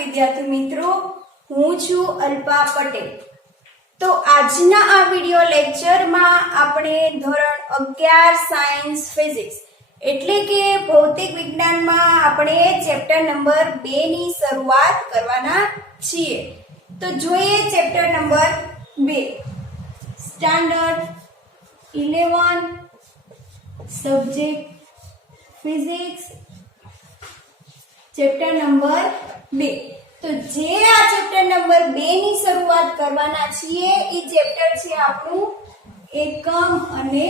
વિદ્યાર્થી મિત્રો, હું છું અલ્પા પટેલ। તો આજના આ વિડિયો લેક્ચરમાં આપણે ધોરણ 11 સાયન્સ ફિઝિક્સ એટલે કે ભૌતિક વિજ્ઞાનમાં આપણે ચેપ્ટર નંબર 2 ની શરૂઆત કરવાના છીએ। તો જોઈએ chapter number 2, standard 11, subject physics, chapter number 2। તો જે આ ચેપ્ટર નંબર 2 ની શરૂઆત કરવાના છીએ એ ચેપ્ટર છે આપણું એકમ અને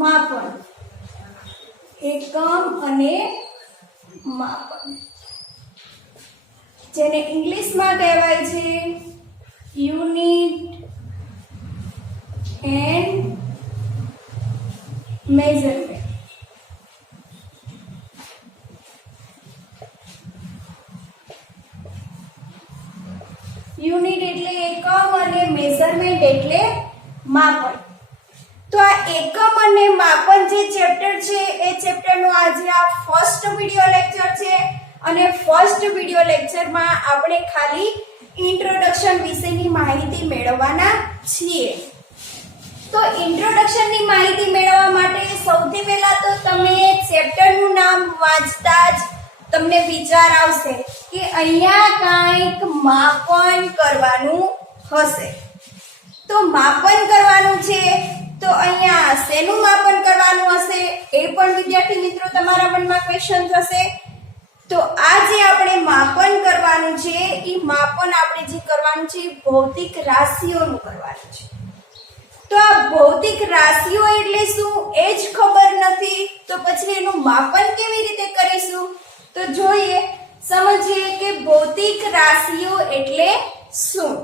માપન। એકમ અને માપન, જેને ઇંગ્લિશમાં કહેવાય છે યુનિટ એન્ડ મેઝરમેન્ટ। યુનિટ એટલે એકમ અને મેઝરમેન્ટ એટલે માપન। તો આ એકમ અને માપન જે ચેપ્ટર છે એ ચેપ્ટરનો આજે આ ફર્સ્ટ વિડિયો લેક્ચર છે અને ફર્સ્ટ વિડિયો લેક્ચરમાં આપણે ખાલી ઇન્ટ્રોડક્શન વિશેની માહિતી મેળવવાના છીએ। તો ઇન્ટ્રોડક્શનની માહિતી મેળવવા માટે સૌથી પહેલા તો તમે ચેપ્ટરનું નામ વાંચતા જ તમને વિચાર આવશે કે અહીંયા કંઈક માપન કરવાનું હશે। તો માપન કરવાનું છે તો અહીંયા શેનું માપન કરવાનું હશે એ પણ વિદ્યાર્થી મિત્રો તમારા મનમાં ક્વેશ્ચન થશે। તો આ જે આપણે માપન કરવાનું છે એ માપન આપણે જે કરવાનું છે ભૌતિક રાશિઓનું કરવાનું છે। તો આ ભૌતિક રાશિઓ એટલે શું એ જ ખબર નથી તો પછી એનું માપન કેવી રીતે કરીશું? તો જોઈએ, સમજીએ કે ભૌતિક રાશિઓ એટલે શું।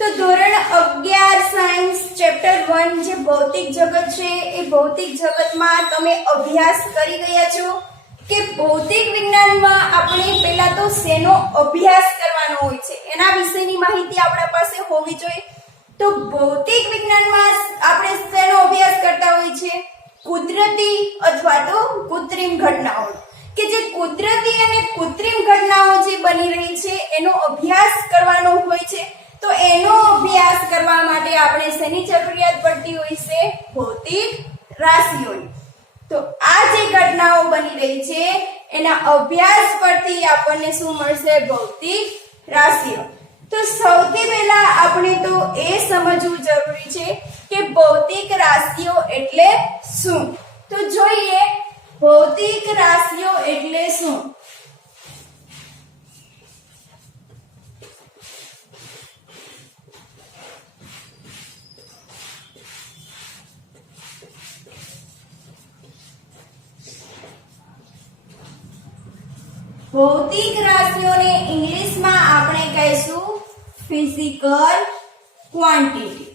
તો ધોરણ 11 સાયન્સ ચેપ્ટર 1 જે ભૌતિક જગત છે એ ભૌતિક જગતમાં તમે અભ્યાસ કરી ગયા છો કે ભૌતિક વિજ્ઞાનમાં આપણે પહેલા તો શેનો અભ્યાસ કરવાનો હોય છે એના વિશેની માહિતી આપણા પાસે હોવી જોઈએ। તો ભૌતિક વિજ્ઞાનમાં આપણે શેનો અભ્યાસ કરતા હોય છે? કુદરતી અથવા તો કૃત્રિમ ઘટનાઓ, કે જે કુદરતી અને કૃત્રિમ ઘટનાઓ જે બની રહી છે એનો અભ્યાસ કરવાનો હોય છે। તો એનો અભ્યાસ કરવા માટે આપણે શેની જરૂરિયાત પડતી હોય છે? ભૌતિક રાશિઓની। તો આ જે ઘટનાઓ બની રહી છે એના અભ્યાસ પરથી આપણને શું મળશે? ભૌતિક રાશિઓ। તો સૌથી પહેલા આપણે તો એ સમજવું જરૂરી છે કે ભૌતિક રાશિઓ એટલે શું। તો જોઈએ ભૌતિક રાશિઓ એટલે શું। ભૌતિક રાશિઓને ઇંગ્લિશમાં આપણે કહીશું ફિઝિકલ ક્વોન્ટિટી।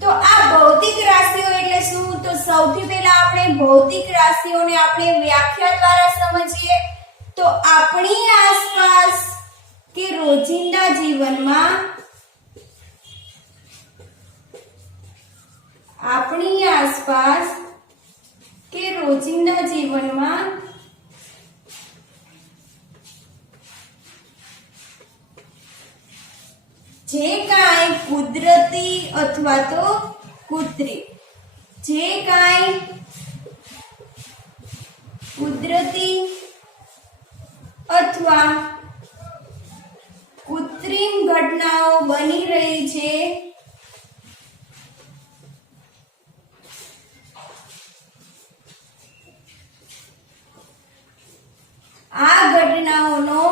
તો આ ભૌતિક રાશિઓ એટલે શું? તો સૌથી પહેલા આપણે ભૌતિક રાશિઓને આપણે વ્યાખ્યા દ્વારા સમજીએ। તો આપણી આસપાસ કે રોજિંદા જીવનમાં આપણી આસપાસ કે રોજિંદા જીવનમાં જે કાંઈ કુદરતી અથવા તો કૃત્રિમ, જે કાંઈ કુદરતી અથવા કૃત્રિમ ઘટનાઓ બની રહી છે આ ઘટનાઓનો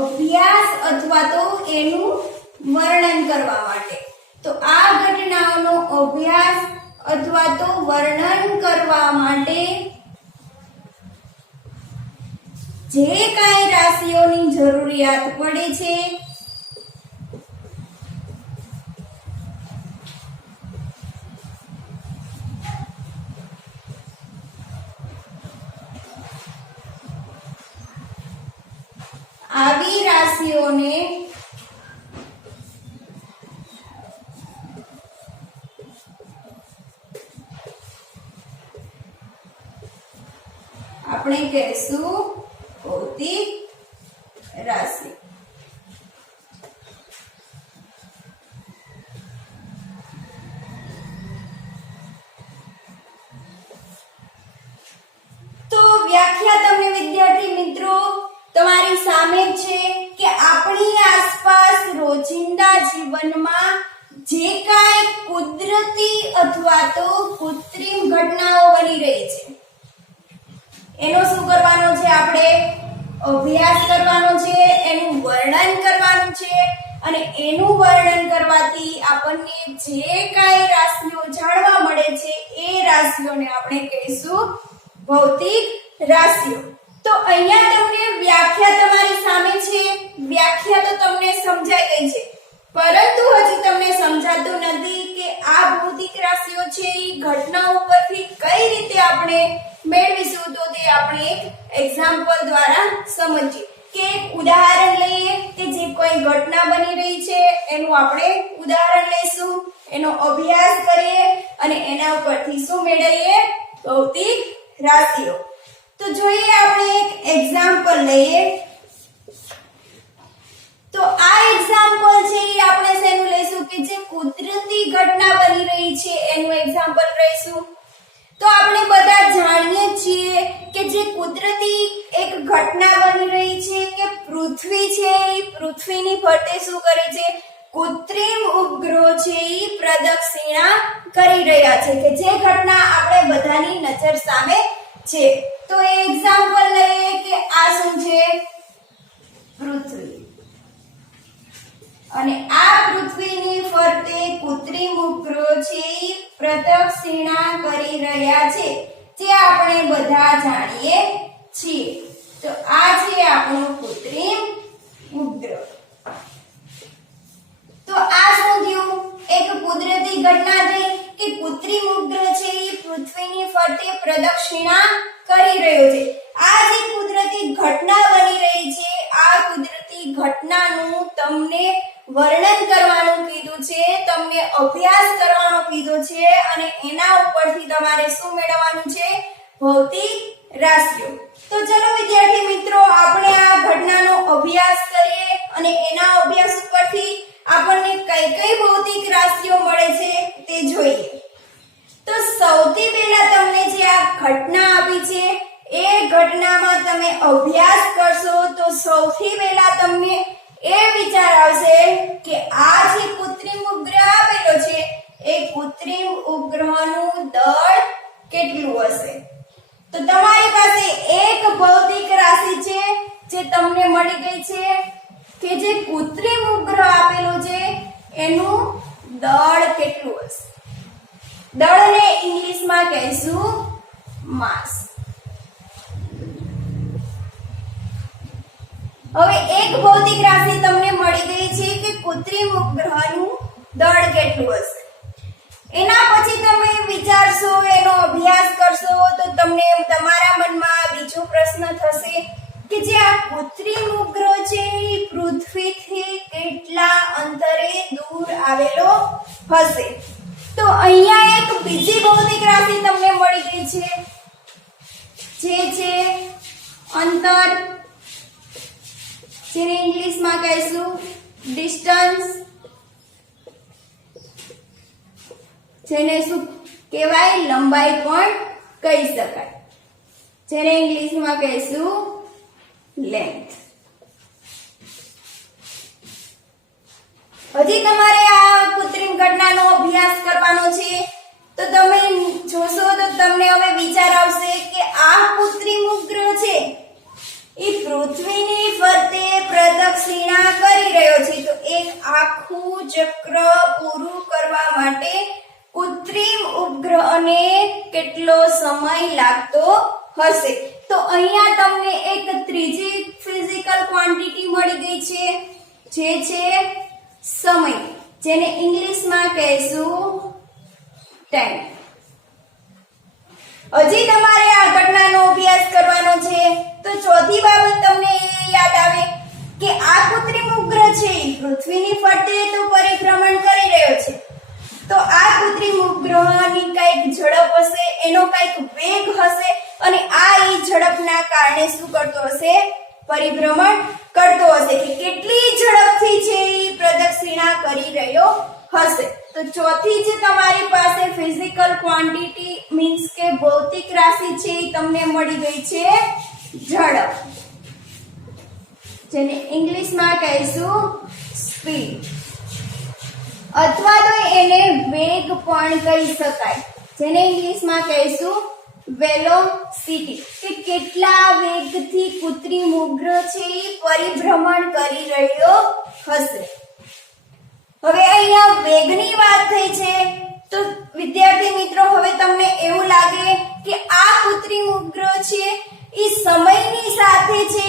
અભ્યાસ અથવા તો એનું વર્ણન કરવા માટે, તો આ ઘટનાઓનો અભ્યાસ અથવા તો વર્ણન કરવા માટે જે કાંઈ રાશિઓની જરૂરિયાત પડે છે આવી રાશિઓને આપણે કહેશું ભૌતિક રાશિ. તો વ્યાખ્યા તમને વિદ્યાર્થી મિત્રો તમારી સામે છે કે આપણી આસપાસ રોજિંદા જીવનમાં જે કાંઈ કુદરતી અથવા તો કૃત્રિમ ઘટનાઓ બની રહી છે એનો શું કરવાનો છે? આપણે અભ્યાસ કરવાનો છે, એનું વર્ણન કરવાનું છે અને એનું વર્ણન કરવાથી આપણને જે કાંઈ રાશિઓ જાણવા મળે છે એ રાશિઓને આપણે કહીશું ભૌતિક રાશિઓ. તો અહીંયા તમને વ્યાખ્યા તમારી સામે છે. વ્યાખ્યા તો તમને સમજાઈ ગઈ છે, પરંતુ હજી તમને સમજાતું નથી કે આ ભૌતિક રાશિઓ છે એ ઘટના ઉપરથી કઈ રીતે આપણે મેળવીશું. તો તે આપણે એક એક્ઝામ્પલ દ્વારા સમજીએ કે એક ઉદાહરણ લઈએ કે જે કોઈ ઘટના બની રહી છે એનું આપણે ઉદાહરણ લઈશું, એનો અભ્યાસ કરીએ અને એના ઉપરથી શું મેળવીએ? ભૌતિક રાશિઓ. તો જોઈએ આપણે એક એક્ઝામ્પલ લઈએ. તો આ એક્ઝામ્પલ છે એ આપણે શેનું લઈશું કે જે કુદરતી ઘટના બની રહી છે એનું એક્ઝામ્પલ લઈશું. તો આપણે બધા જાણીએ છીએ કે જે કુદરતી એક ઘટના બની રહી છે કે પૃથ્વી છે એ પૃથ્વીની ફરતે શું કરે છે? કૃત્રિમ ઉપગ્રહો છે એ પ્રદક્ષિણા કરી રહ્યા છે કે જે ઘટના આપણે બધાની નજર સામે છે. તો એ એક્ઝામ્પલ લઈએ કે આ શું છે? પૃથ્વી. અને આ પૃથ્વીની ફરતે કૃત્રિમ ઉપગ્રહો છે પ્રદક્ષિણા કરી રહ્યા છે જે આપણે બધા જાણીએ છીએ. તો આ છે આપણું કૃત્રિમ ઉપગ્રહ. તો આ શું થયું? એક કુદરતી ઘટના થઈ કે કૃત્રિમ ઉપગ્રહ છે એ પૃથ્વીની ફરતે પ્રદક્ષિણા કરી રહ્યો છે. આ જે કુદરતી ઘટના બની રહી છે આ કુદરતી ઘટનાનું તમને વર્ણન કરવાનું કીધું છે, તમને અભ્યાસ કરવાનો કીધો છે અને એના ઉપરથી તમારે શું મેળવવાનું છે? ભૌતિક રાશિઓ. તો ચલો વિદ્યાર્થી મિત્રો આપણે આ ઘટનાનો અભ્યાસ કરીએ અને એના અભ્યાસ ઉપરથી આપણને કઈ કઈ ભૌતિક રાશિઓ મળે છે તે જોઈએ. તો સૌથી પહેલા તમને જે આ ઘટના આપી છે એ ઘટનામાં તમે અભ્યાસ કરશો તો સૌથી પહેલા તમને એ વિચાર આવશે કે આ જે કૃત્રિમ ઉપગ્રહ આપેલો છે એ કૃત્રિમ ઉપગ્રહનું દળ કેટલું હશે. તો તમારી પાસે એક ભૌતિક રાશિ છે જે તમને મળી ગઈ છે કે જે કૃત્રિમ ઉપગ્રહ આપેલો છે એનું દળ કેટલું હશે. દળને ઇંગ્લિશમાં કહીશું માસ. હવે એક ભૌતિક રાશિ તમને મળી ગઈ છે કે કૃત્રિમ ઉપગ્રહનું દળ કેટલું હશે. એના પછી તમે વિચારશો, એનો અભ્યાસ કરશો તો તમને તમારા મનમાં બીજો પ્રશ્ન થશે કે જે આ કૃત્રિમ ઉપગ્રહ છે એ પૃથ્વીથી કેટલા અંતરે દૂર આવેલો હશે. તો અહીંયા એક બીજી ભૌતિક રાશિ તમને મળી ગઈ છે જે છે અંતર, જેને ઇંગ્લિશમાં કહીશું ડિસ્ટન્સ, જેને શું કહેવાય? લંબાઈ પણ કહી શકાય, જેને ઇંગ્લિશમાં કહીશું લેન્થ. હજી તમારે આ કૃત્રિમ ઘટનાનો અભ્યાસ કરવાનો છે તો તમે જોશો તો તમને હવે વિચાર આવશે કે આ કૃત્રિમ ઉપગ્રહ છે એ પૃથ્વીની ફરતે પ્રદક્ષિણા કરી રહ્યો છે. તો એક આખું ચક્ર પૂરું કરવા માટે કૃત્રિમ ઉપગ્રહને કેટલો સમય લાગતો હશે. તો અહીંયા તમને એક ત્રીજી ફિઝિકલ ક્વોન્ટિટી મળી ગઈ છે જે છે સમય, જેને ઇંગ્લિશમાં કહીશું ટાઈમ. હજી તમારે આ ઘટનાનો અભ્યાસ કરવાનો છે તો ચોથી બાબત તમને એ યાદ આવે કે આ કૃત્રિમ ઉપગ્રહ છે એ પૃથ્વીની ફરતે તો પરિભ્રમણ કરી રહ્યો છે, તો આ કૃત્રિમ ઉપગ્રહની કઈક ઝડપ હશે, એનો કઈક વેગ હશે અને આ ઈ ઝડપના કારણે શું કરતો હશે? પરિભ્રમણ કરતો હશે કે કેટલી ઝડપથી છે એ પ્રદક્ષિણા કરી રહ્યો હશે. તો ચોથી જે તમારી પાસે ફિઝિકલ ક્વોન્ટિટી મીન્સ કે ભૌતિક રાશિ છે એ તમને મળી ગઈ છે ઝડપ, જેને ઇંગ્લિશમાં કહીશું સ્પીડ, અથવા તો એને વેગ પણ કહી શકાય, જેને ઇંગ્લિશમાં કહીશું વેલોસિટી, કે કેટલા વેગથી કૃત્રિમ ઉપગ્રહ છે એ પરિભ્રમણ કરી રહ્યો હશે. હવે અહીંયા વેગની વાત થઈ છે, તો વિદ્યાર્થી મિત્રો હવે તમને એવું લાગે કે આ કૃત્રિમ ઉપગ્રહ છે એ સમયની સાથે છે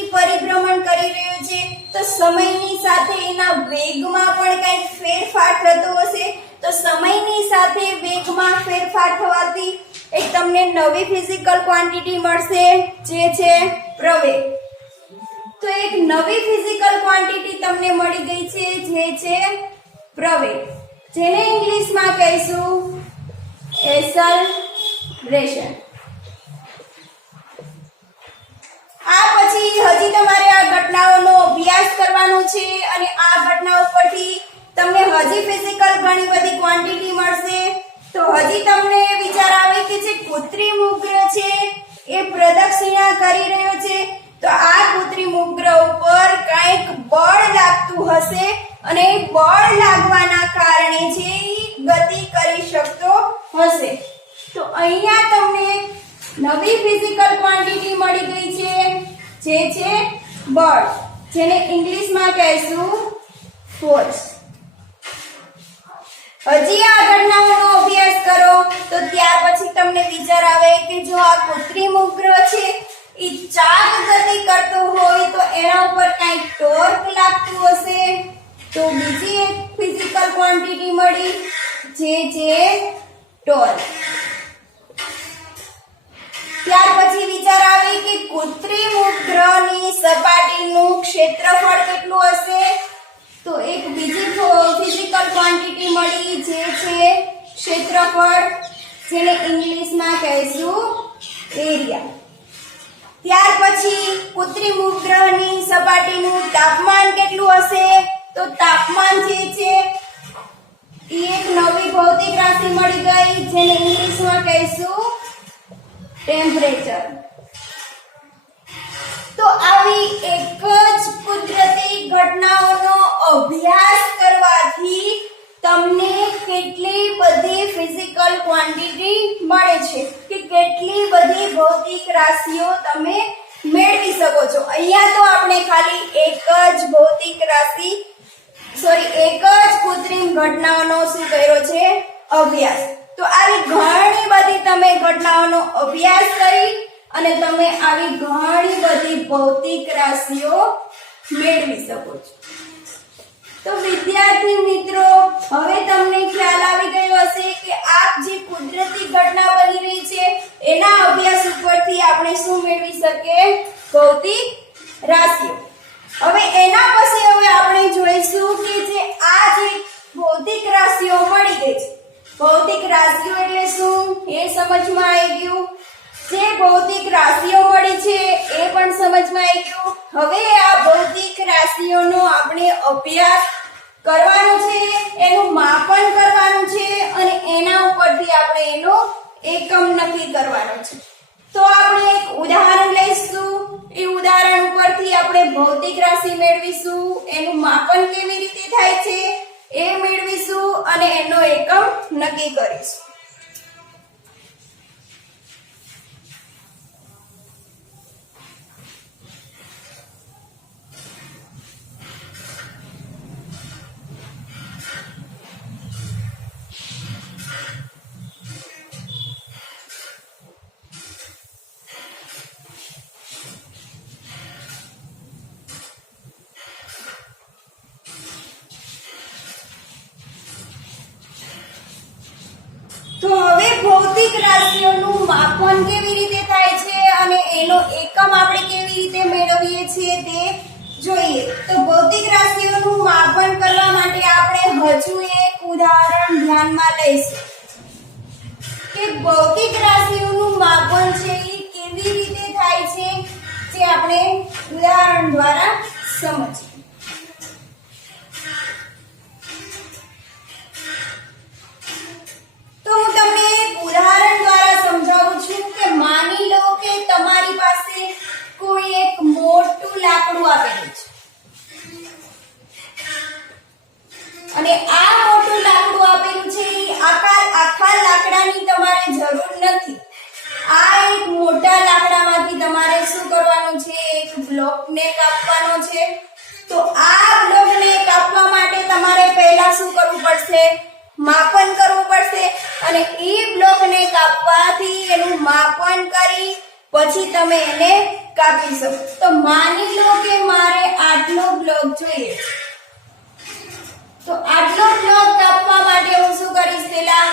એ પરિભ્રમણ કરી રહ્યો છે, તો સમયની સાથે એના વેગમાં પણ કંઈક ફેરફાર થતો હશે. તો સમયની સાથે વેગમાં ફેરફાર થવાથી એક તમને નવી ફિઝિકલ ક્વોન્ટિટી મળશે, જે છે પ્રવેગ. તો એક નવી ફિઝિકલ ક્વોન્ટિટી તમને મળી ગઈ છે, જે છે પ્રવેગ, જેને ઇંગ્લિશમાં કહીશું એસેલરેશન. આ પછી હજી તમારે આ ઘટનાઓનો અભ્યાસ કરવાનો છે અને આ ઘટનાઓ પરથી તમને હજી ફિઝિકલ ઘણી બધી ક્વોન્ટિટી મળશે. તો હજી તમને વિચાર આવે કે જે કૃત્રિમ ઉપગ્રહ છે એ પ્રદક્ષિણા કરી રહ્યો છે, તો આ કૃત્રિમ ઉપગ્રહ ઉપર કંઈક બળ લાગતું હશે અને બળ લાગવાના કારણે જે ગતિ કરી શકતો હશે. તો અહીંયા તમને નવી ફિઝિકલ ક્વોન્ટિટી મળી ગઈ છે, જે છે બળ, જેને ઇંગ્લિશમાં કહીશું ફોર્સ. હજી આ ઘટનાઓનો અભ્યાસ કરો તો ત્યાર પછી તમને વિચાર આવે કે જો આ કૃત્રિમ ઉપગ્રહ છે એ ચાર્જ ગતિ કરતો હોય તો એના ઉપર કંઈક ટોર્ક લાગતું હશે. તો બીજી એક ફિઝિકલ ક્વોન્ટિટી મળી, જે છે ટોર્ક. ત્યાર પછી વિચાર આવે કે કૃત્રિમ ઉપગ્રહની સપાટીનું ક્ષેત્રફળ કેટલું હશે, તો એક બીજી ફિઝિકલ ક્વોન્ટિટી મળી, જે છે ક્ષેત્રફળ, જેને ઇંગ્લિશમાં કહીશું એરિયા. ત્યાર પછી કૃત્રિમ ઉપગ્રહની સપાટીનું તાપમાન કેટલું હશે, તો તાપમાન જે છે એ એક નવી ભૌતિક રાશિ મળી ગઈ, જેને ઇંગ્લિશમાં કહીશું ટેમ્પરેચર. તો આવી એક જ કુદરતી ઘટનાઓનો અભ્યાસ કરવાથી તમને કેટલી બધી ફિઝિકલ ક્વોન્ટિટી મળે છે કે કેટલી બધી ભૌતિક રાશિઓ તમે મેળવી શકો છો. અહીંયા તો આપણે ખાલી એક જ ભૌતિક રાશિ એક જ કૃત્રિમ ઘટનાઓનો શું કર્યો છે? અભ્યાસ. તો આવી ઘણી બધી તમે ઘટનાઓનો અભ્યાસ કરી અને તમે આવી ઘણી બધી ભૌતિક રાશિઓ મેળવી શકો છો. તો વિદ્યાર્થી મિત્રો, હવે તમને ખ્યાલ આવી ગયો હશે કે આ જે કુદરતી ઘટના બની રહી છે એના અભ્યાસ ઉપરથી આપણે શું મેળવી શકીએ? ભૌતિક રાશિઓ. હવે એના પછી હવે આપણે જોઈશું કે જે આ જે ભૌતિક રાશિઓ મળી ગઈ છે, ભૌતિક રાશિઓ એટલે શું એ સમજમાં આવી ગયું. જે ભૌતિક રાશિઓ મળી છે એ પણ સમજમાં આવી ગયું. હવે આ ભૌતિક રાશિઓનો આપણે અભ્યાસ કરવાનો છે, એનું માપન કરવાનું છે અને એના ઉપરથી આપણે એનો એકમ નક્કી કરવાનો છે. તો આપણે એક ઉદાહરણ લઈશું, એ ઉદાહરણ ઉપરથી આપણે ભૌતિક રાશિ મેળવીશું, એનું માપન કેવી રીતે થાય છે એ મેળવીશું અને એનો એકમ નક્કી કરીશું. તો હવે ભૌતિક રાશિઓનું માપન કેવી રીતે થાય છે અને એનો એકમ આપણે કેવી રીતે મેળવીએ છીએ તે જોઈએ તો ભૌતિક રાશિઓનું માપન કરવા માટે આપણે હજુ એક ઉદાહરણ ધ્યાનમાં લઈશું કે ભૌતિક રાશિઓનું માપન છે એ કેવી રીતે થાય છે જે આપણે ઉદાહરણ દ્વારા સમજીએ. તો હું તમને એક ઉદાહરણ દ્વારા સમજાવું છું કે માની લો કે તમારી પાસે કોઈ એક મોટું લાકડું આપેલું છે અને આ મોટું લાકડું આપેલું છે એ આખા લાકડાની તમારે જરૂર નથી. આ એક મોટા લાકડામાંથી તમારે શું કરવાનું છે? એક બ્લોકને કાપવાનો છે. તો આ બ્લોકને કાપવા માટે તમારે પહેલા શું કરવું પડશે? માપન કરવું પડશે અને એ બ્લોકને કાપવાથી એનું માપન કરી પછી તમે એને કાપી શકો. તો માની લો કે મારે આટલો બ્લોક જોઈએ, તો આટલો બ્લોક કાપવા માટે હું શું કરીશ? પહેલા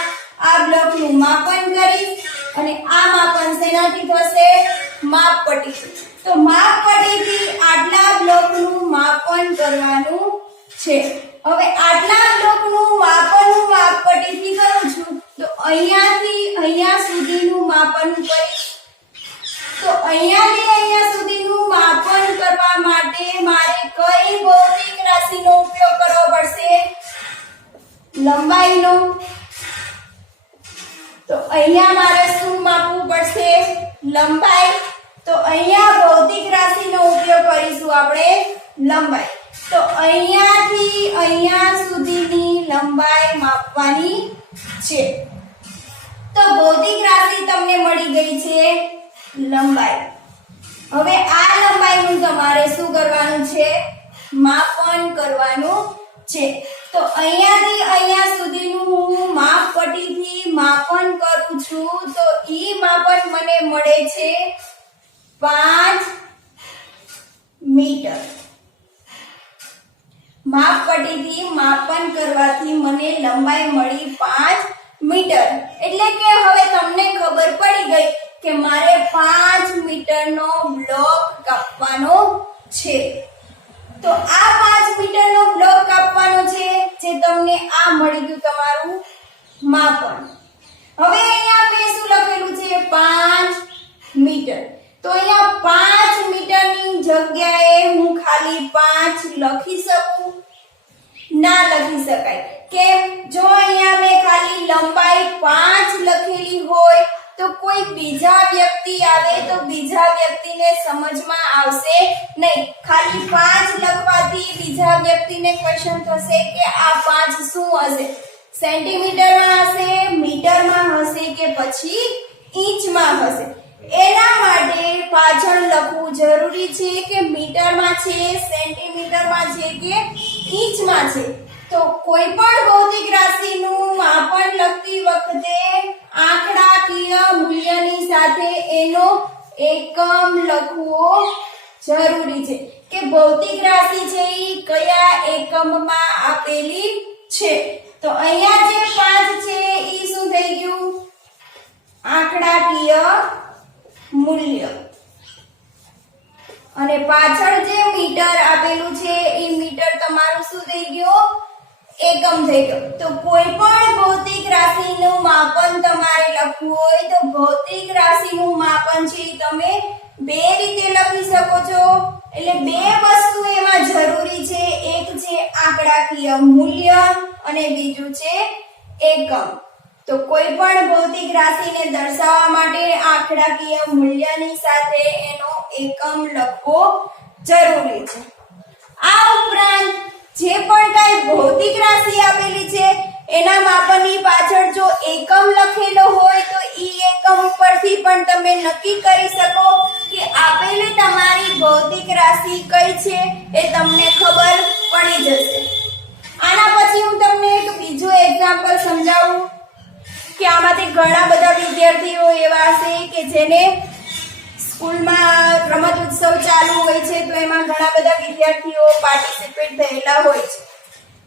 આ બ્લોકનું માપન કરીશ અને આ માપન શેનાથી થશે? માપપટ્ટી. તો માપપટ્ટીથી આટલા બ્લોકનું માપન કરવાનું છે. હવે આટલા બ્લોકનું માપન હું માપપટ્ટીથી કરું છું તો અહીંયાથી અહીંયા સુધીનું માપન કરીશ. તો અહીંયાથી અહીંયા સુધીનું માપન કરવા માટે મારે કઈ ભૌતિક રાશિનો ઉપયોગ કરવો પડશે? લંબાઈનો. તો અહીંયા મારે શું માપવું પડશે? લંબાઈ. તો અહીંયા ભૌતિક રાશિનો ઉપયોગ કરીશું આપણે લંબાઈ. તો અહીંયાથી અહીંયા સુધીની લંબાઈ માપવાની છે. તો ભૌતિક રાશિ તમને મળી ગઈ છે લંબાઈ. હવે આ લંબાઈનું તમારે શું કરવાનું છે? માપન કરવાનું છે. તો અહીંયાથી અહીંયા સુધીનું હું માપપટ્ટીથી માપન કરું છું તો ઈ માપન મને મળે છે 5 મીટર. માપપટ્ટીથી માપન કરવાથી મને લંબાઈ મળી 5 મીટર. એટલે કે હવે તમને ખબર પડી ગઈ કે મારે 5 મીટરનો બ્લોક કાપવાનો છે. તો આ 5 મીટરનો બ્લોક કાપવાનો છે જે તમને આ મળી ગયું તમારું માપન. હવે અહીંયા મેં શું લખેલું છે? 5 મીટર. તો અહીંયા 5 મીટરની જગ્યાએ હું ખાલી 5 લખી શકું? ના લખી શકાય. કેમ? જો અહીંયા મેં ખાલી લંબાઈ 5 લખેલી હોય તો કોઈ બીજા વ્યક્તિ આવે તો બીજા વ્યક્તિને સમજમાં આવશે નહીં. ખાલી 5 લખવાથી બીજા વ્યક્તિને ક્વેશ્ચન થશે કે આ 5 શું હશે? સેન્ટીમીટરમાં હશે, મીટરમાં હશે કે પછી ઇંચમાં હશે? એના માટે પાછળ લખવું જરૂરી છે કે મીટરમાં છે, સેન્ટીમીટરમાં છે કે ઇંચમાં છે. તો કોઈ પણ ભૌતિક રાશિનું માપન લખતી વખતે આંકડાકીય મૂલ્યની સાથે એનો એકમ લખવો જરૂરી છે કે ભૌતિક રાશિ છે એ કયા એકમમાં આપેલી છે. તો અહીંયા જે 5 છે એ શું થઈ ગયું? આંકડાકીય મૂલ્ય. અને પાછળ જે મીટર આપેલું છે એ મીટર તમારું શું થઈ ગયું? એકમ થઈ ગયો. તો કોઈ પણ ભૌતિક રાશિનું માપન તમારે લખવું હોય તો ભૌતિક રાશિનું માપન છે તમે બે રીતે લખી શકો છો. એટલે બે વસ્તુ એમાં જરૂરી છે. એક છે આંકડાકીય મૂલ્ય અને બીજું છે એકમ. તો કોઈ પણ ભૌતિક રાશિને દર્શાવવા માટે આંકડાકીય મૂલ્યની સાથે એનો એકમ લખવો જરૂરી છે. આ ઉપરાંત જે પણ કઈ ભૌતિક રાશિ આપેલી છે એના માપનની પાછળ જો એકમ લખેલો હોય તો ઈ એકમ પરથી પણ તમે નક્કી કરી શકો કે આપેલી તમારી ભૌતિક રાશિ કઈ છે એ તમને ખબર પડી જશે. આના પછી હું તમને એક બીજું એક્ઝામ્પલ સમજાવું કે આમાંથી ઘણા બધા વિદ્યાર્થીઓ એવા હશે કે જેને સ્કૂલમાં રમત ઉત્સવ ચાલુ હોય છે તો એમાં ઘણા બધા વિદ્યાર્થીઓ પાર્ટિસિપેટ થયેલા હોય છે.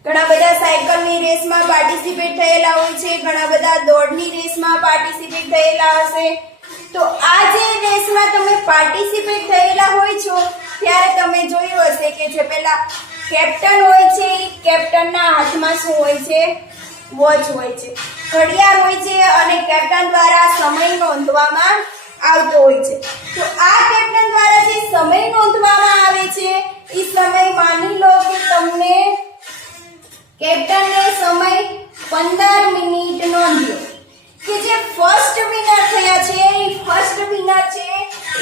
ઘણા બધા સાયકલની રેસમાં પાર્ટિસિપેટ થયેલા હોય છે, ઘણા બધા દોડની રેસમાં પાર્ટિસિપેટ થયેલા હશે. તો આ જે રેસમાં તમે પાર્ટિસિપેટ થયેલા હોય છો ત્યારે તમે જોયું હશે કે જે પેલા કેપ્ટન હોય છે એ કેપ્ટનના હાથમાં શું હોય છે? વોચ હોય છે, ઘડિયાળ હોય છે અને કેપ્ટન દ્વારા સમય નોંધવામાં આવતો હોય છે. તો આ કેપ્ટન દ્વારા જે સમય નોંધવામાં આવે છે એ સમય માની લો કે તમને કેપ્ટનને સમય 15 મિનિટ નોંધ્યો કે જે ફર્સ્ટ વિનર થયા છે એ ફર્સ્ટ વિનર છે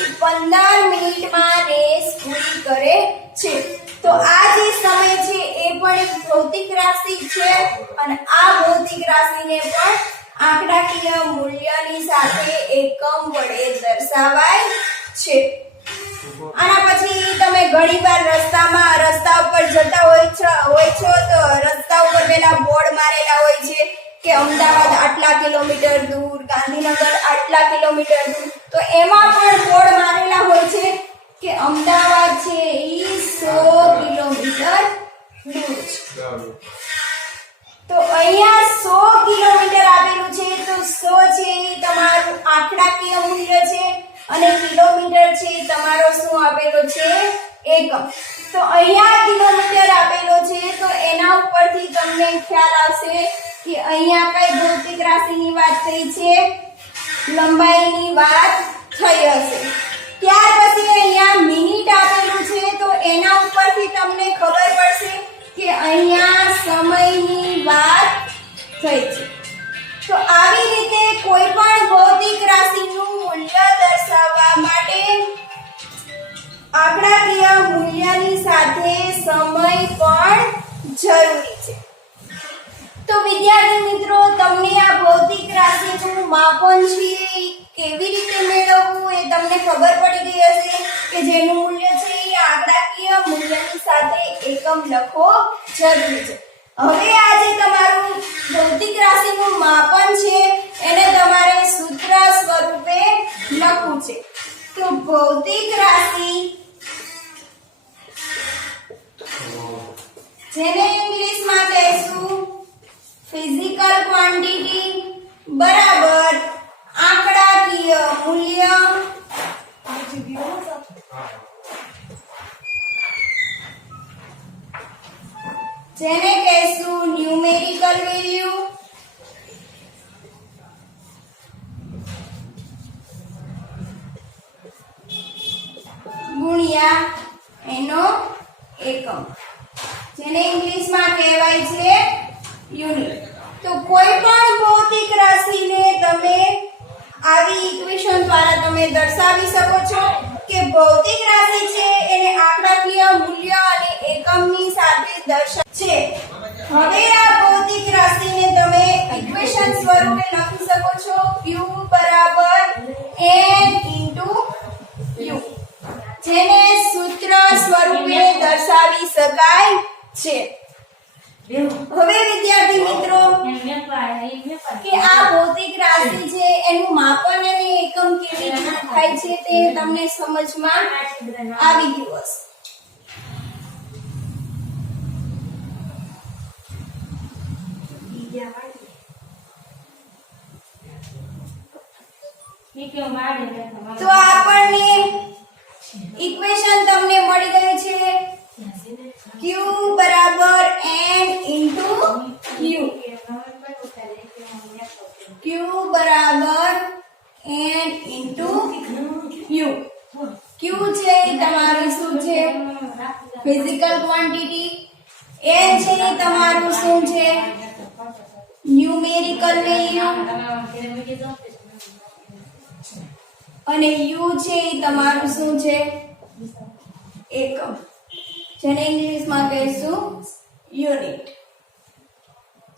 એ 15 મિનિટમાં રેસ પૂરી કરે છે. તો આ જે સમય છે એ પણ એક ભૌતિક રાશિ છે અને આ ભૌતિક રાશિને પણ આંકડાકીય મૂલ્યની સાથે એકમ વડે દર્શાવાય છે. આના પછી તમે ઘણીવાર રસ્તા ઉપર જતા હોય છો તો રસ્તા ઉપર પેલા બોર્ડ મારેલા હોય છે કે અમદાવાદ આટલા કિલોમીટર દૂર, ગાંધીનગર આટલા કિલોમીટર દૂર. તો એમાં પણ બોર્ડ મારેલા હોય છે કે અમદાવાદ છે ઈ 100 કિલોમીટર દૂર છે. તો અહીંયા 100 કિલોમીટર આવેલું છે તો 100 છે એ તમારું આંકડાકીય મૂલ્ય છે અને કિલોમીટર છે તમારો શું આપેલો છે? એકમ. તો અહીંયા કિલોમીટર આપેલો છે તો એના ઉપરથી તમને ખ્યાલ આવશે કે અહીંયા કઈ ભૌતિક રાશિની વાત થઈ છે? લંબાઈની વાત થઈ હશે. ત્યાર પછી અહીંયા મિનિટ આપેલું છે તો એના ઉપરથી તમને ખબર પડશે કે અહીંયા સમયની વાત થઈ છે. તો આવી રીતે કોઈ પણ ભૌતિક રાશિનું મૂલ્ય દર્શાવવા માટે આંકડાકીય મૂલ્યની સાથે સમય પણ જરૂરી છે. તો વિદ્યાર્થી મિત્રો, તમને આ ભૌતિક રાશિનું માપન છે કેવી રીતે મેળવવું એ તમને ખબર પડી ગઈ હશે કે જેનું મૂલ્ય છે એ આંકડાકીય મૂલ્યની સાથે એકમ લખવો જરૂરી છે. હવે આ જે તમારું ભૌતિક રાશિનું માપન છે એને તમારે સૂત્ર સ્વરૂપે લખવું છે. તો ભૌતિક રાશિ જેને ઇંગ્લિશમાં કહીશું ફિઝિકલ ક્વોન્ટિટી બરાબર આંકડાકીય મૂલ્ય જેને કહીશું ન્યુમેરિકલ વેલ્યુ ગુણ્યા એનો એકમ જેને ઇંગ્લિશમાં કહેવાય છે યુનિટ. તો કોઈ પણ ભૌતિક રાશિને તમે આવી ઇક્વેશન દ્વારા તમે દર્શાવી શકો છો કે ભૌતિક રાશિ છે એને આંકડાકીય મૂલ્ય અને એકમની સાથે દર્શાવે છે. હવે આ ભૌતિક રાશિને તમે ઇક્વેશન સ્વરૂપે લખી શકો છો q બરાબર n * u જેને સૂત્ર સ્વરૂપે દર્શાવી શકાય છે. હવે વિદ્યાર્થી મિત્રો કે આ ભૌતિક રાશિ છે એનું માપન અને એકમ કેવી રીતે થાય છે તે તમને સમજમાં આવી ગયું હશે. તો આપણને ઇક્વેશન તમને મળી ગયું છે q બરાબર n * u. q બરાબર n * u. q છે તમારું શું છે? Physical quantity. n છે તમારું શું છે? Numerical value. અને u છે તમારું શું છે? એકમ જેને ઇંગ્લિશમાં કહીશું યુનિટ.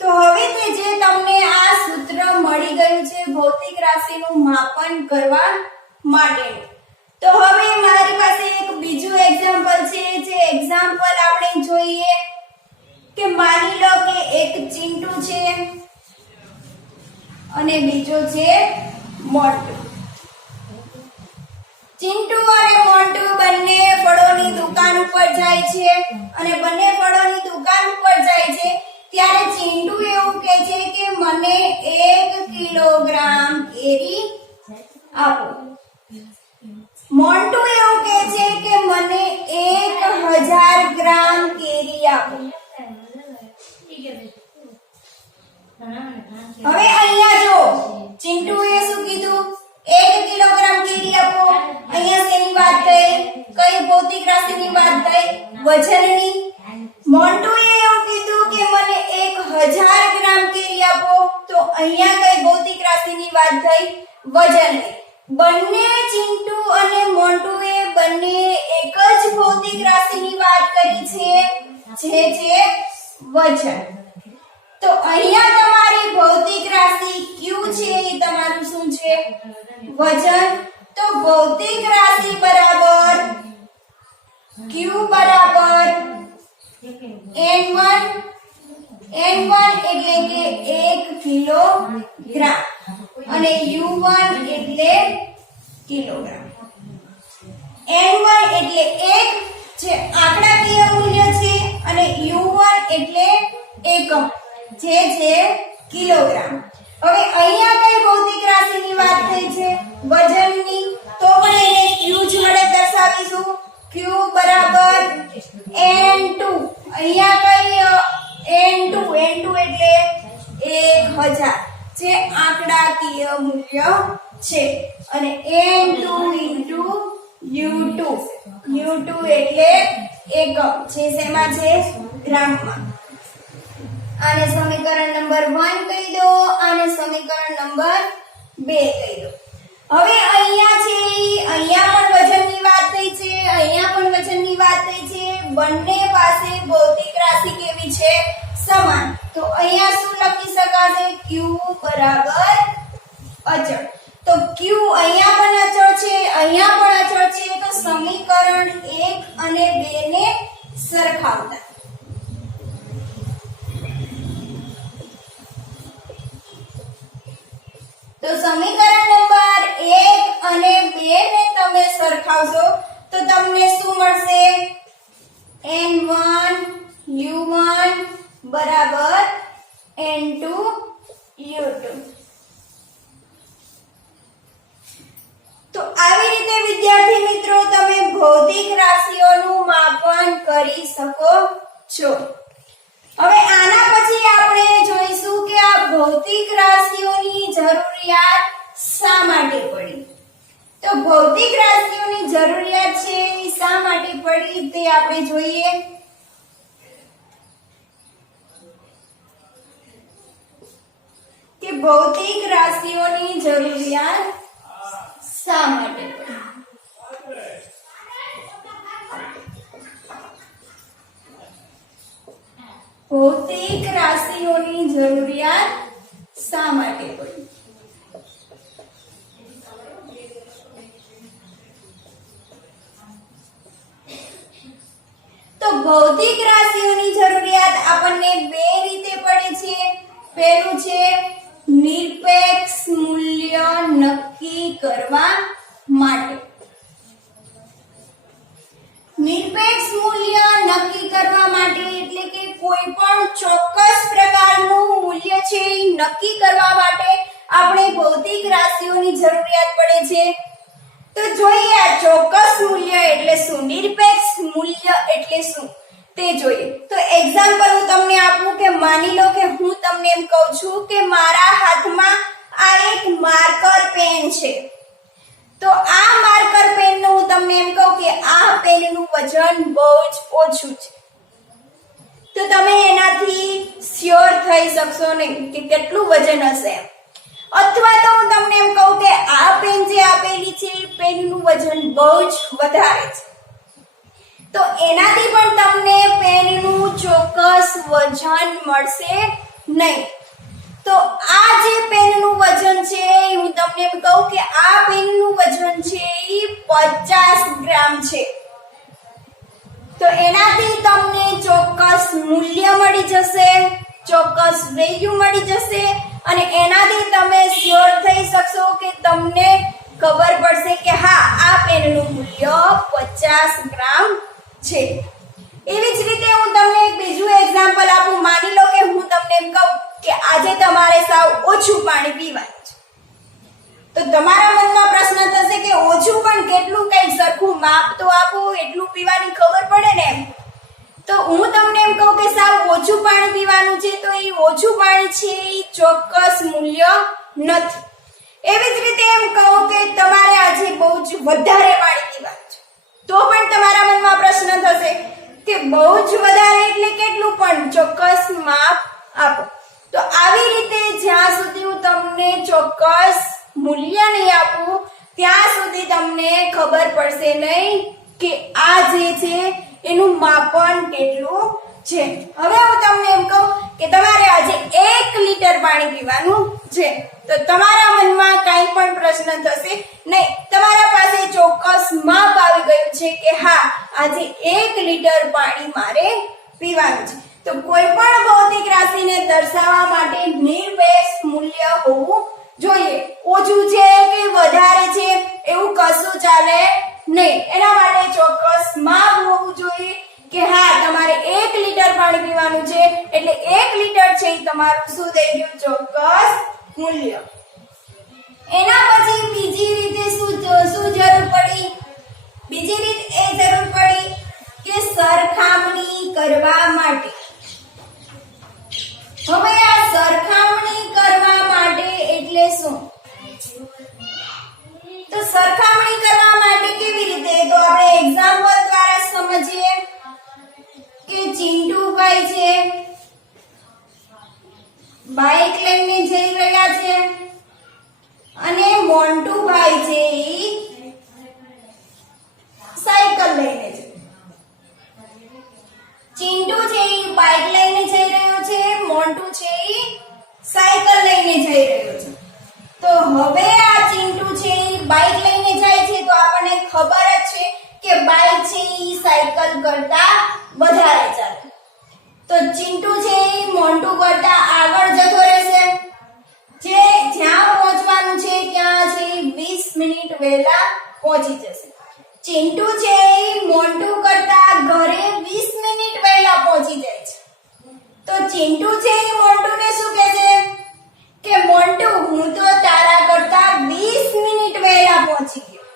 તો હવે તે જે તમને આ સૂત્ર મળી ગયું છે ભૌતિક રાશિનું માપન કરવા માટેનું. તો હવે મારી પાસે એક બીજું એક્ઝામ્પલ છે. જે એક્ઝામ્પલ આપણે જોઈએ કે માની લો કે એક ચિંટુ છે અને બીજો છે મોન્ટુ. ચિંટુ અને મોન્ટુ બંને ફળોની દુકાન ઉપર જાય છે અને બંને ફળોની દુકાન ઉપર જાય છે ત્યારે ચિંટુ એવું કહે છે કે મને 1 કિલોગ્રામ કેરી આપો. મોન્ટુ એવું કહે છે કે મને 1000 ગ્રામ કેરી આપો. હવે અહીંયા જો ચિંટુએ શું કીધું 1 કિલોગ્રામ કેરી આપો. અહીંયા શેની વાત થઈ? કઈ ભૌતિક રાશિની વાત થઈ? વજનની. મોન્ટુએ એવું કીધું કે મને 1000 ગ્રામ કેરી આપો. તો અહીંયા કઈ ભૌતિક રાશિની વાત થઈ? વજનની. બંને ચિંટુ અને મોન્ટુએ બંને એક જ ભૌતિક રાશિની વાત કરી છે જે છે વજન. તો અહીંયા તમારી ભૌતિક રાશિ Q છે એ તમારું શું છે? વજન. તો ભૌતિક રાશિ બરાબર Q બરાબર N1 એટલે કે 1 કિલોગ્રામ અને U1 એટલે કિલોગ્રામ. N1 એટલે 1 જે આંકડાકીય મૂલ્ય છે અને U1 એટલે એકમ જે છે કિલોગ્રામ. હવે અહીંયા કઈ ભૌતિક રાશિની વાત થઈ છે? વજનની. તો પણ એને Q જોડે દર્શાવીશું. Q બરાબર N2. અહીંયા કઈ N2 એટલે 1000 જે આંકડાકીય મૂલ્ય છે અને N2 U2 એટલે એકમ જે શેમાં છે? ગ્રામમાં. આને સમીકરણ નંબર 1 કહી દો, આને સમીકરણ નંબર 2 કહી દો. હવે અહીંયા છે અહીંયા પણ વજનની વાત થઈ છે, અહીંયા પણ વજનની વાત થઈ છે. બંને પાસે ભૌતિક રાશિ કેવી છે? સમાન. તો અહીંયા શું લખી શકાશે? Q બરાબર અચળ. તો Q અહીંયા પણ અચળ છે, અહીંયા પણ અચળ છે. તો સમીકરણ 1 અને 2 ને સરખાવતા તો સમીકરણ નંબર 1 અને 2 ને તમે સરખાવશો તો તમને શું મળશે? N1 U1 બરાબર N2 U2. તો આવી રીતે વિદ્યાર્થી મિત્રો તમે ભૌતિક રાશિઓનું માપન કરી શકો છો. હવે આના પછી આપણે જોઈશું કે આ ભૌતિક રાશિઓની જરૂરિયાત શા માટે પડી. તો ભૌતિક રાશિઓની જરૂરિયાત છે એ શા માટે પડી તે આપણે જોઈએ. કે ભૌતિક રાશિઓની જરૂરિયાત શા માટે પડી. ભૌતિક રાશિઓની જરૂરિયાત શા માટે પડી? તો ભૌતિક રાશિઓની જરૂરિયાત આપણને બે રીતે પડે છે. પહેલું છે નિરપેક્ષ મૂલ્ય નક્કી કરવા માટે. નિરપેક્ષ મૂલ્ય નક્કી કરવા માટે એટલે કે કોઈ પણ ચોક્કસ પ્રકારનું મૂલ્ય છે એ નક્કી કરવા માટે આપણે ભૌતિક રાશિઓની જરૂરિયાત પડે છે. તો જોઈએ આ ચોક્કસ મૂલ્ય એટલે શું, નિરપેક્ષ મૂલ્ય એટલે શું તે જોઈએ. તો એક્ઝામ્પલ હું તમને આપું કે માની લો કે હું તમને એમ કહું છું કે મારા હાથમાં આ એક માર્કર પેન છે. તો આ માર્કર પેનનું હું તમને એમ કહું કે આ પેનનું વજન બહુ જ ઓછું છે. તો તમે એનાથી શ્યોર થઈ શકશો નહીં કે કેટલું વજન હશે. અથવા તો હું તમને એમ કહું કે આ પેન જે આપેલી છે પેનનું વજન બહુ જ વધારે છે. તો એનાથી પણ તમને પેનનું ચોક્કસ વજન મળશે નહીં. તો આ જે પેનનું વજન છે હું તમને એમ કહું કે આ પેનનું વજન છે એ 50 ગ્રામ છે. તો એનાથી તમને ચોક્કસ મૂલ્ય મળી જશે, ચોક્કસ વેલ્યુ મળી જશે અને એનાથી તમે શ્યોર થઈ શકશો કે તમને ખબર પડશે કે હા આ પેનનું મૂલ્ય 50 ગ્રામ છે. એવી જ રીતે હું તમને એક બીજું એક્ઝામ્પલ આપું. માની લો કે હું તમને એમ કહું કે આજે તમારે સાવ ઓછું પાણી પીવાનું છે. તો તમારા મનમાં પ્રશ્ન થશે કે ઓછું પણ કેટલું, કઈ સરખું એનું માપ તો આપો, એટલું પીવાની ખબર પડે ને એમ. તો હું તમને એમ કહું કે સાવ ઓછું પાણી પીવાનું છે, તો એ ઓછું પાણી છે એ ચોક્કસ મૂલ્ય નથી. એવી જ રીતે એમ કહું કે તમારે આજે બહુ જ વધારે પાણી પીવાનું છે, તો પણ તમારા મનમાં પ્રશ્ન થશે કે બહુ જ વધારે એટલે કેટલું, પણ ચોક્કસ માપ આપો. તો આવી રીતે જ્યાં સુધી હું તમને ચોક્કસ મૂલ્ય નહીં આપું ત્યાં સુધી તમને ખબર પડશે નહીં કે આ જે છે એનું માપન કેટલું છે. હવે હું તમને એમ કહું કે તમારે આજે 1 લીટર પાણી પીવાનું છે, તો તમારા મનમાં કાંઈ પણ પ્રશ્ન થશે નહીં. તમારા પાસે ચોક્કસ માપ આવી ગયું છે કે હા આજે 1 લીટર પાણી મારે પીવાનું છે. તો કોઈ પણ ભૌતિક રાશિને દર્શાવવા માટે નિરપેક્ષ મૂલ્ય હોવું જોઈએ. ઓછું છે કે વધારે છે એવું કશું ચાલે નહીં. એના માટે ચોક્કસ માપ હોવું જોઈએ કે હા તમારે 1 લીટર પાણી પીવાનું છે, એટલે 1 લીટર છે એ તમારું શું થઈ ગયું, ચોક્કસ મૂલ્ય. એના પછી બીજી રીતે શું જરૂર પડી? બીજી રીત એ જરૂર પડી કે સરખામણી કરવા માટે. હવે આ સરખામણી કરવા માટે એટલે શું? તો સરખામણી કરવા માટે કેવી રીતે? તો આપણે એક્ઝામ્પલ દ્વારા સમજીએ કે ચિંટુભાઈ છે બાઇક લઈને જઈ રહ્યા છે અને મોન્ટુભાઈ છે ઈ સાયકલ લઈને છે. ચિંટુ છે ઈ બાઇક લઈને જઈ રહ્યો છે, મોન્ટુ છે ઈ સાયકલ લઈને જઈ રહ્યો છે. તો હવે આ ચિંટુ છે ઈ બાઇક લઈને જાય છે, તો આપણને ખબર જ છે કે બાઇક છે ઈ સાયકલ કરતા વધારે ચાલે. તો ચિંટુ છે ઈ મોન્ટુ કરતા આગળ જતો રહેશે. જે જ્યાં પહોંચવાનું છે ત્યાં છે 20 મિનિટ વહેલા પહોંચી જશે. ચિંટુ છે ઈ મોન્ટુ કરતા ઘરે 20 મિનિટ વહેલા પહોંચી જાય છે. તો ચિંટુ છે ઈ મોન્ટુને શું કહે છે કે મોન્ટુ હું તો તારા કરતા 20 મિનિટ વહેલા પહોંચી ગયો.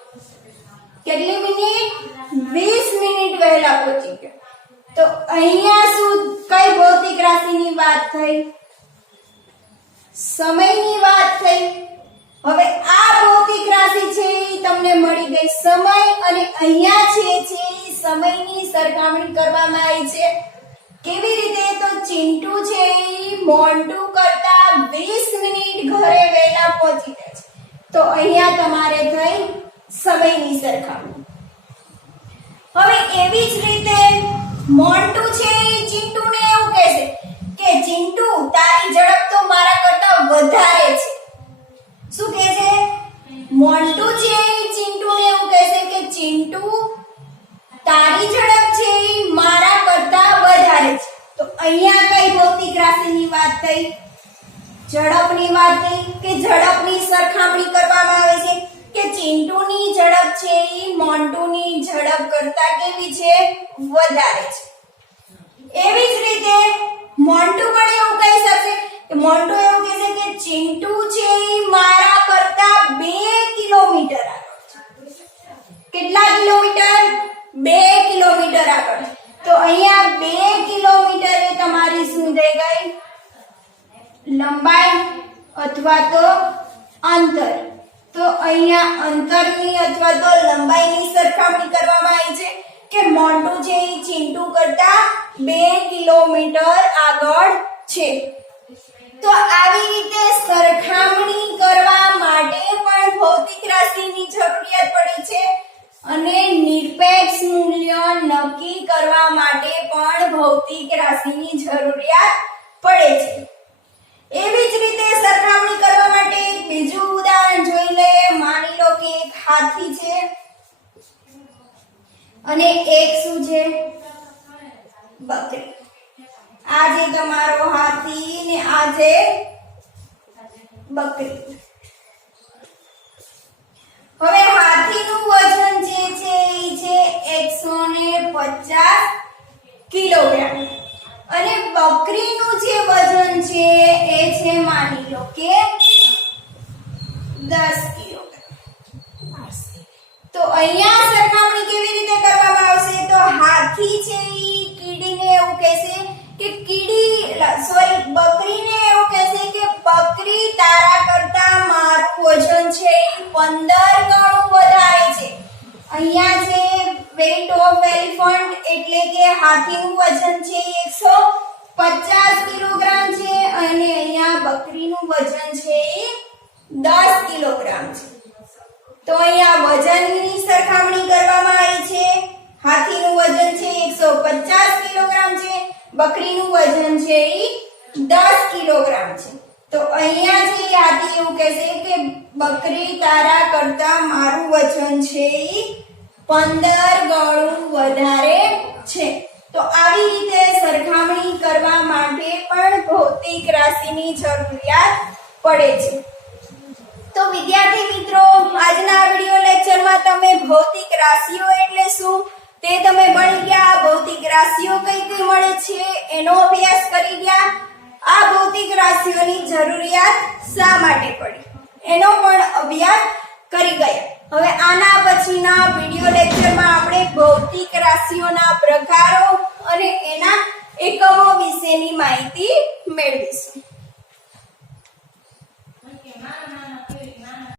કેટલી મિનિટ? 20 મિનિટ વહેલા પહોંચી ગયો. તો અહીંયા શું કઈ ભૌતિક રાશિની વાત થઈ? સમયની વાત થઈ. હવે આ ભૌતિક રાશિ છે એ તમને મળી ગઈ સમય, અને અહીંયા છે સમયની સરખામણી કરવામાં આવી છે. કેવી રીતે? તો ચિંટુ છે એ મોન્ટુ કરતા 20 મિનિટ ઘરે વહેલા પહોંચી જાય છે. તો અહીંયા તમારે થઈ સમયની સરખામણી. હવે એવી જ રીતે મોન્ટુ છે એ ચિંટુને એવું કહેશે કે ચિંટુ તારી ઝડપ તો મારા કરતા વધારે છે. શું કહે છે? મોન્ટુ છે એ ચિંટુને એવું કહેશે કે ચિંટુ તારી ઝડપ છે એ મારા કરતા વધારે છે. તો અહીંયા કઈ ભૌતિક રાશિની વાત થઈ? ઝડપની વાત થઈ કે ઝડપની સરખામણી કરવામાં આવે છે કે ચિંટુની ઝડપ છે એ મોન્ટુની ઝડપ કરતા કેવી છે? વધારે છે. એવી જ રીતે મોન્ટુ પણ એવું કહી શકશે કે મોન્ટુ એવું કહેશે કે ચિંટુ છે એ મારા કરતા 2 કિલોમીટર આગળ છે. કેટલા કિલોમીટર? 2 કિલોમીટર આગળ. તો અહીંયા 2 કિલોમીટર એ તમારી શું થઈ ગઈ? લંબાઈ અથવા તો અંતર. તો અહીંયા અંતરની અથવા તો લંબાઈની સરખામણી કરવામાં આવી છે કે મોન્ટુ છે એ ચિંટુ કરતા 2 કિલોમીટર આગળ છે. તો આવી રીતે સરખામણી કરવા માટે પણ ભૌતિક રાશિની જરૂરિયાત પડે છે, અને નિરપેક્ષ મૂલ્ય નક્કી કરવા માટે પણ ભૌતિક રાશિની જરૂરિયાત પડે છે. એવી જ રીતે સરખામણી કરવા માટે એક બીજું ઉદાહરણ જોઈ લઈએ. માની લો કે એક હાથી છે અને એક શું છે? બકરી. આ જે તમારો હાથી ને આ છે બકરી. હવે હાથીનું વજન જે છે એ છે 150 કિલોગ્રામ, અને બકરીનું જે વજન છે એ છે માની લો કે 10 કિલોગ્રામ. તો અહીંયા સરખામણી કેવી રીતે કરવામાં આવશે તો હાથી છે ઈ કીડીને એવું કહેશે કે બકરીને એવું કહેશે કે બકરી તારા કરતા મારું વજન છે ઈ 15 ગણું વધારે છે. અહીંયા છે weight of elephant એટલે કે હાથીનું વજન છે 150 કિલોગ્રામ છે અને અહીંયા બકરીનું વજન છે ઈ 10 કિલોગ્રામ છે. તો અહીંયા વજનની સરખામણી કરવામાં આવી છે. હાથીનું વજન છે 150 કિલોગ્રામ છે, બકરીનું વજન છે ઈ 10 કિલોગ્રામ છે. તો અહીંયા જે હાથી એવું કહેશે કે બકરી તારા કરતા મારું વજન છે ઈ 15 ગણું વધારે છે. તો આવી રીતે સરખામણી કરવા માટે પણ ભૌતિક રાશિની જરૂરિયાત પડે છે. તો વિદ્યાર્થી મિત્રો, આજના વિડિયો લેક્ચરમાં તમે ભૌતિક રાશિઓ એટલે શું તે તમે ભણી ગયા. ભૌતિક રાશિઓ કઈ કઈ મળે છે એનો અભ્યાસ કરી ગયા. આ ભૌતિક રાશિઓની જરૂરિયાત શા માટે પડી એનો પણ અભ્યાસ કરી ગયા. હવે આના પછીના વિડિયો લેક્ચરમાં આપણે ભૌતિક રાશિઓના પ્રકારો અને એના એકમો વિશેની માહિતી મેળવીશું.